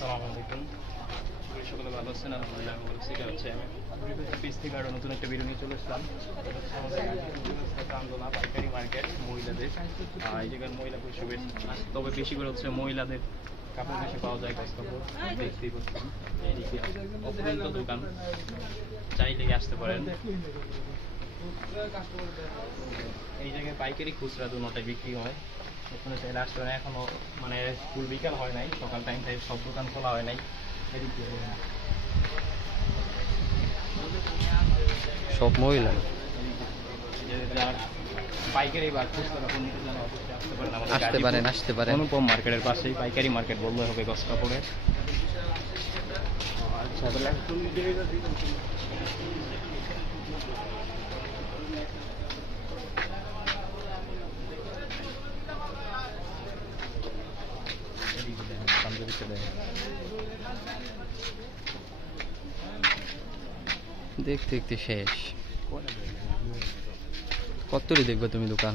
আসসালামু আলাইকুম। সকলে ভালো আছেন? আলহামদুলিল্লাহ আমি ভালো আছি। হচ্ছে আমি পেজ থেকে আরও নতুন একটা ভিডিও নিয়ে চলে আসলাম। এটা হচ্ছে আমাদের চান্দনা পাইকারি মার্কেট মহিলাদের। এই জায়গার মহিলা পরিষেবা, তবে বেশি করে হচ্ছে মহিলাদের কাপড় বেশি পাওয়া যায়, গস কাপড় দেখতেই পাচ্ছেন। এইদিকে অত্যন্ত দোকান, চাইলে আসতে পারেন। এই জায়গায় পাইকারি খুচরা দুটোটাই বিক্রি হয়। এখানে চাইলে আসতে পারেন। এখনো মানে ফুল বিকাল হয় নাই, সকাল টাইম তাই সব দোকান খোলা হয় নাই। সব মহিলা পাইকারি বা খুচরা কাপড় নিতে চান অবশ্যই আসতে পারেন আমাদের আসতে পারেন অনুপম মার্কেটের পাশেই পাইকারি মার্কেট বললে হবে গস কাপড়ের। আচ্ছা তাহলে দেখতে দেখতে শেষ। কতটি দেখবে তুমি দোকান?